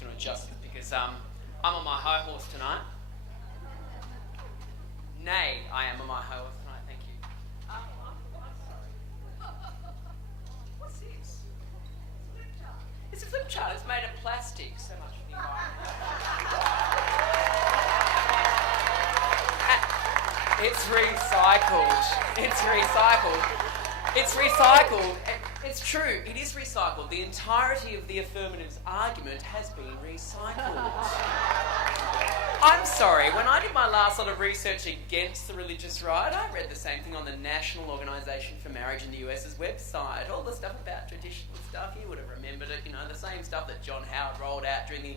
just going to adjust this because I'm on my high horse tonight. Nay, I am on my high horse tonight, thank you. I'm sorry. What's this? It's a flip chart. It's made of plastic. So much for the environment. It's recycled. It's recycled. It's recycled. It's true. It is recycled. The entirety of the affirmative's argument has been recycled. I'm sorry. When I did my last lot of research against the religious right, I read the same thing on the National Organisation for Marriage in the US's website. All the stuff about traditional stuff. You would have remembered it. You know, the same stuff that John Howard rolled out during the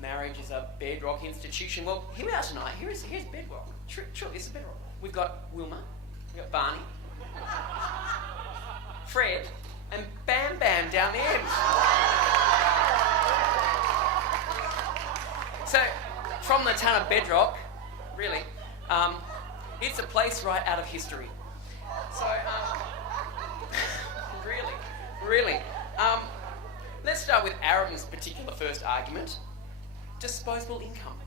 marriage is a bedrock institution. Well, here we are tonight. Here's bedrock. True, this is bedrock. We've got Wilma. We've got Barney. Fred and Bam Bam down the end. So, from the town of Bedrock, really, it's a place right out of history. So, really, let's start with Aram's particular first argument: disposable income.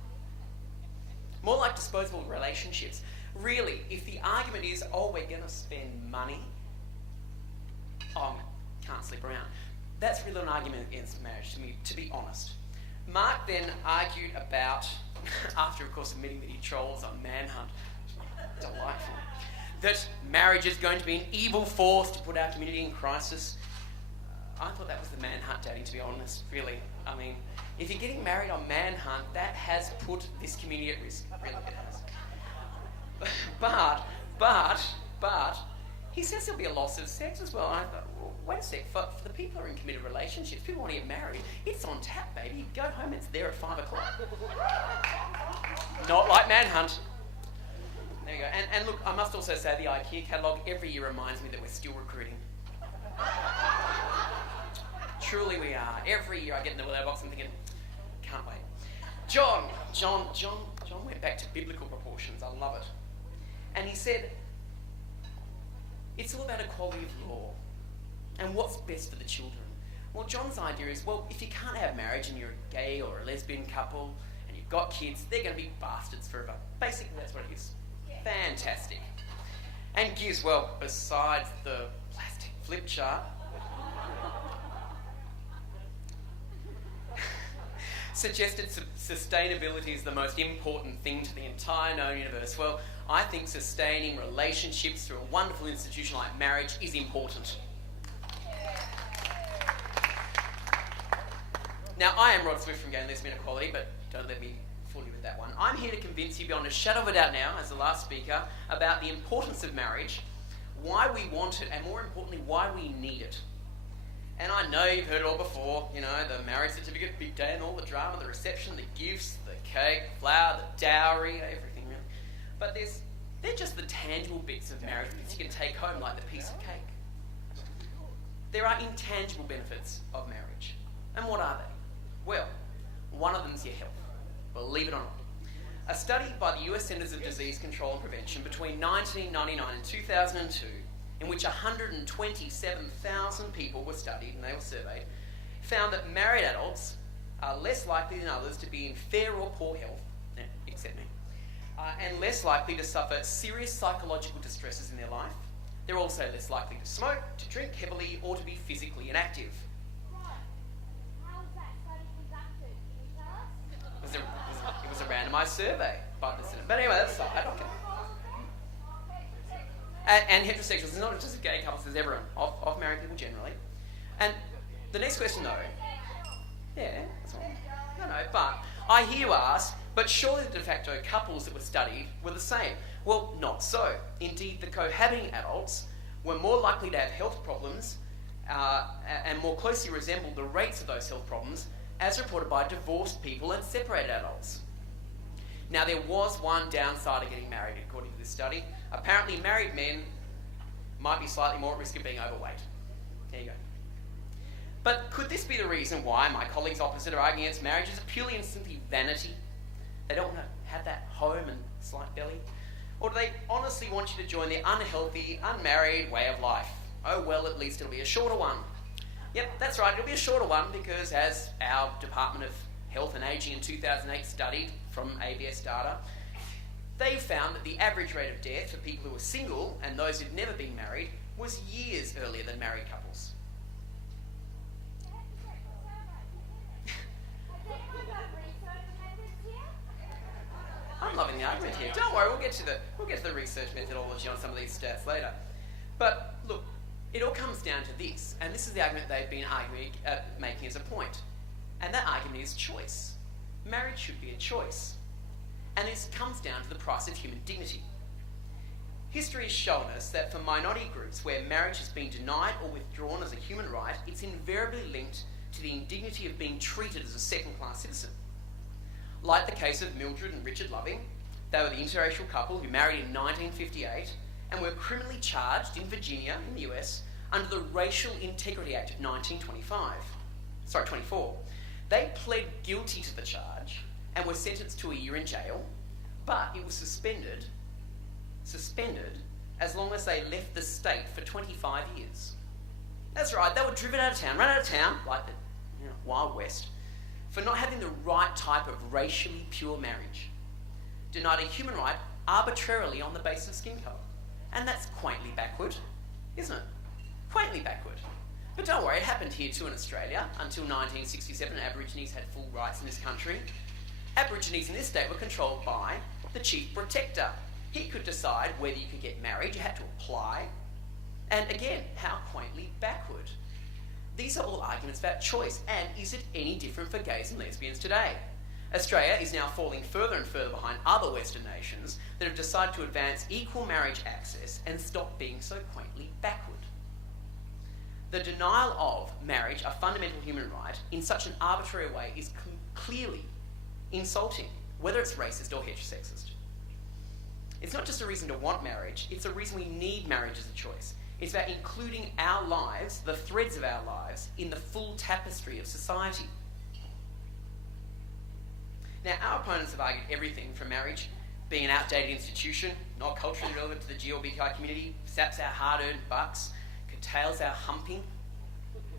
More like disposable relationships. Really, if the argument is, oh, we're going to spend money, can't sleep around. That's really an argument against marriage to me, to be honest. Mark then argued about, after of course admitting that he trolls on Manhunt, delightful, that marriage is going to be an evil force to put our community in crisis. I thought that was the Manhunt dating, to be honest, really. I mean, if you're getting married on Manhunt, that has put this community at risk. Really, it has. But, he says there'll be a loss of sex as well. And I thought, well, wait a sec, for the people who are in committed relationships, people want to get married, it's on tap, baby. You go home, it's there at 5 o'clock. Not like Manhunt. There you go. And look, I must also say the IKEA catalogue every year reminds me that we're still recruiting. Truly we are. Every year I get in the willow box and thinking, can't wait. John went back to biblical proportions. I love it. And he said, it's all about equality of law and what's best for the children. Well, John's idea is, well, if you can't have marriage and you're a gay or a lesbian couple and you've got kids, they're going to be bastards forever. Basically, that's what it is. Yeah. Fantastic. And gives, well, besides the plastic flip chart, suggested sustainability is the most important thing to the entire known universe. Well, I think sustaining relationships through a wonderful institution like marriage is important. Now, I am Rod Swift from Gay and Lesbian Equality, but don't let me fool you with that one. I'm here to convince you beyond a shadow of a doubt now, as the last speaker, about the importance of marriage, why we want it, and more importantly, why we need it. And I know you've heard it all before, you know, the marriage certificate, big day and all the drama, the reception, the gifts, the cake, flower, the dowry, everything really. But they're just the tangible bits of marriage that you can take home, like the piece of cake. There are intangible benefits of marriage. And what are they? Well, one of them is your health, believe it or not. A study by the US Centers of Disease Control and Prevention between 1999 and 2002, in which 127,000 people were studied and they were surveyed, found that married adults are less likely than others to be in fair or poor health, except me, and less likely to suffer serious psychological distresses in their life. They're also less likely to smoke, to drink heavily, or to be physically inactive. How was that study conducted? Can you tell us? It was a randomised survey by the Senate. But anyway, that's aside. Okay. And heterosexuals, it's not just gay couples, it's everyone, of married people generally. And the next question though, yeah, that's all. No, but I hear you ask, but surely the de facto couples that were studied were the same. Well, not so. Indeed, the cohabiting adults were more likely to have health problems and more closely resembled the rates of those health problems as reported by divorced people and separated adults. Now, there was one downside of getting married, according to this study. Apparently, married men might be slightly more at risk of being overweight. There you go. But could this be the reason why my colleagues opposite are arguing against marriage is purely and simply vanity? They don't want to have that home and slight belly? Or do they honestly want you to join their unhealthy, unmarried way of life? Oh well, at least it'll be a shorter one. Yep, that's right, it'll be a shorter one because, as our Department of Health and Ageing in 2008 studied from ABS data, they found that the average rate of death for people who were single and those who'd never been married was years earlier than married couples. I'm loving the argument here. Don't worry, we'll get to the research methodology on some of these stats later. But look, it all comes down to this, and this is the argument they've been making as a point. And that argument is choice. Marriage should be a choice. And this comes down to the price of human dignity. History has shown us that for minority groups where marriage has been denied or withdrawn as a human right, it's invariably linked to the indignity of being treated as a second-class citizen. Like the case of Mildred and Richard Loving, they were the interracial couple who married in 1958 and were criminally charged in Virginia, in the US, under the Racial Integrity Act of 1924. They pled guilty to the charge and were sentenced to a year in jail, but it was suspended as long as they left the state for 25 years. That's right, they were driven out of town, run out of town, like the Wild West, for not having the right type of racially pure marriage. Denied a human right arbitrarily on the basis of skin colour. And that's quaintly backward, isn't it? Quaintly backward. But don't worry, it happened here too in Australia. Until 1967, Aborigines had full rights in this country. Aborigines in this state were controlled by the Chief Protector. He could decide whether you could get married, you had to apply. And again, how quaintly backward. These are all arguments about choice, and is it any different for gays and lesbians today? Australia is now falling further and further behind other Western nations that have decided to advance equal marriage access and stop being so quaintly backward. The denial of marriage, a fundamental human right, in such an arbitrary way is clearly insulting, whether it's racist or heterosexist. It's not just a reason to want marriage, it's a reason we need marriage as a choice. It's about including our lives, the threads of our lives, in the full tapestry of society. Now, our opponents have argued everything from marriage being an outdated institution, not culturally relevant to the GLBTI community, saps our hard-earned bucks, curtails our humping,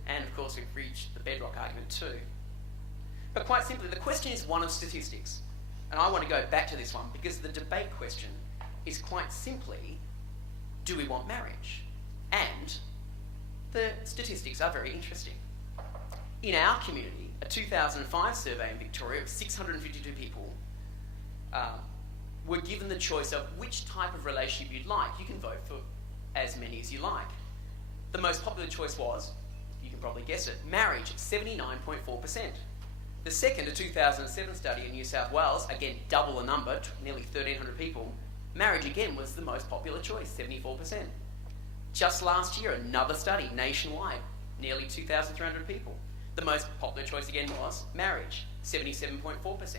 and of course we've reached the bedrock argument too. But quite simply, the question is one of statistics. And I want to go back to this one because the debate question is quite simply, do we want marriage? And the statistics are very interesting. In our community, a 2005 survey in Victoria of 652 people were given the choice of which type of relationship you'd like. You can vote for as many as you like. The most popular choice was, you can probably guess it, marriage, 79.4%. The second, a 2007 study in New South Wales, again double the number, nearly 1,300 people, marriage again was the most popular choice, 74%. Just last year, another study nationwide, nearly 2,300 people. The most popular choice again was marriage, 77.4%.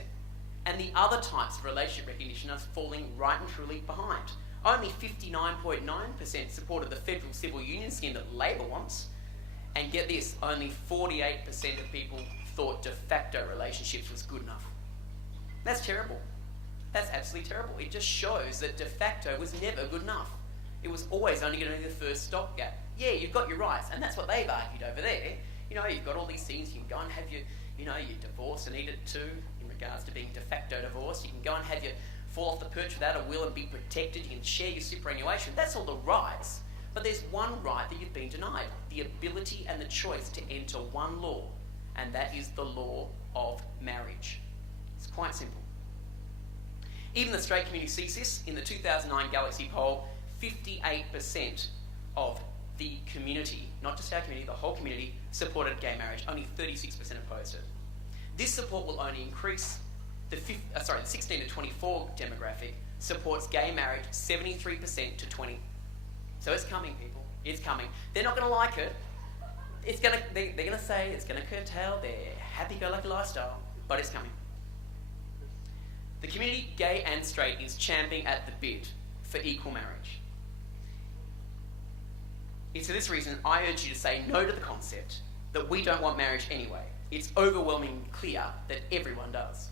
And the other types of relationship recognition are falling right and truly behind. Only 59.9% supported the federal civil union scheme that Labor wants. And get this, only 48% of people thought de facto relationships was good enough. That's terrible. That's absolutely terrible. It just shows that de facto was never good enough. It was always only going to be the first stopgap. Yeah, you've got your rights, and that's what they've argued over there. You know, you've got all these things, you can go and have your divorce and eat it too, in regards to being de facto divorced. You can go and have your fall off the perch without a will and be protected. You can share your superannuation. That's all the rights. But there's one right that you've been denied, the ability and the choice to enter one law, and that is the law of marriage. It's quite simple. Even the straight community sees this. In the 2009 Galaxy poll, 58% of the community, not just our community, the whole community, supported gay marriage. Only 36% opposed it. This support will only increase. The 16 to 24 demographic supports gay marriage 73% to 20%. So it's coming, people. It's coming. They're not going to like it. They're going to say it's going to curtail their happy-go-lucky lifestyle, but it's coming. The community, gay and straight, is champing at the bit for equal marriage. It's for this reason I urge you to say no to the concept that we don't want marriage anyway. It's overwhelmingly clear that everyone does.